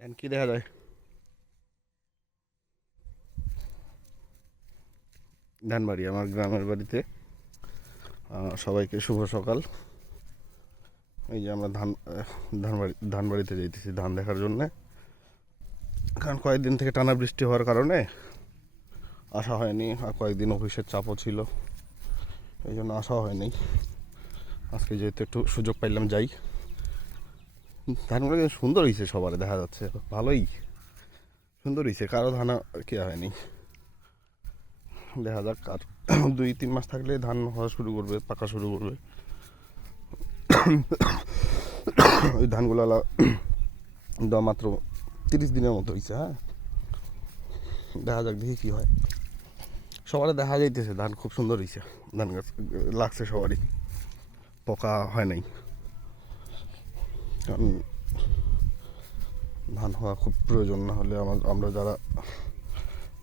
এখন কি দেখা যায়? ধানবাড়ি, আমার গ্রামের বাড়িতে। সবাইকে শুভ সকাল। এই যে আমরা ধানবাড়িতে যাইতেছি ধান দেখার জন্যে। কারণ কয়েকদিন থেকে টানা বৃষ্টি হওয়ার কারণে আসা হয়নি, আর কয়েকদিন অফিসের চাপও ছিল, এই জন্য আসা হয়নি। আজকে যেহেতু একটু সুযোগ পাইলাম যাই। ধানগুলো কিন্তু সুন্দর হয়েছে, সবার দেখা যাচ্ছে ভালোই সুন্দর হয়েছে, কারো ধান কে হয়নি। দেখা যাক, আর 2-3 মাস থাকলে ধান হওয়া শুরু করবে, পাকা শুরু করবে। ওই ধানগুলো দেওয়া মাত্র 30 দিনের মতো হয়েছে। হ্যাঁ, দেখা যাক, দেখি কী হয়। সবার দেখা যাইতেছে ধান খুব সুন্দর হয়েছে, ধান গাছ লাগছে সবারই, পোকা হয় নাই। কারণ ধান হওয়া খুব প্রয়োজন, না হলে আমরা যারা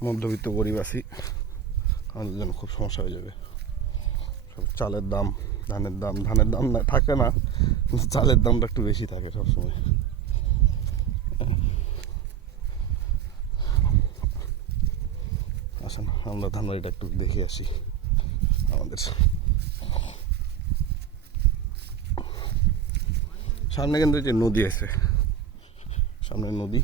মধ্যবিত্ত গরিব আছি আমাদের জন্য খুব সমস্যা হয়ে যাবে। চালের দাম, ধানের দাম না থাকে না, কিন্তু চালের দামটা একটু বেশি থাকে সবসময়। আসেন আমরা ধানবাড়িটা একটু দেখে আসি। আমাদের সামনে কিন্তু যে নদী আছে, সামনে নদী,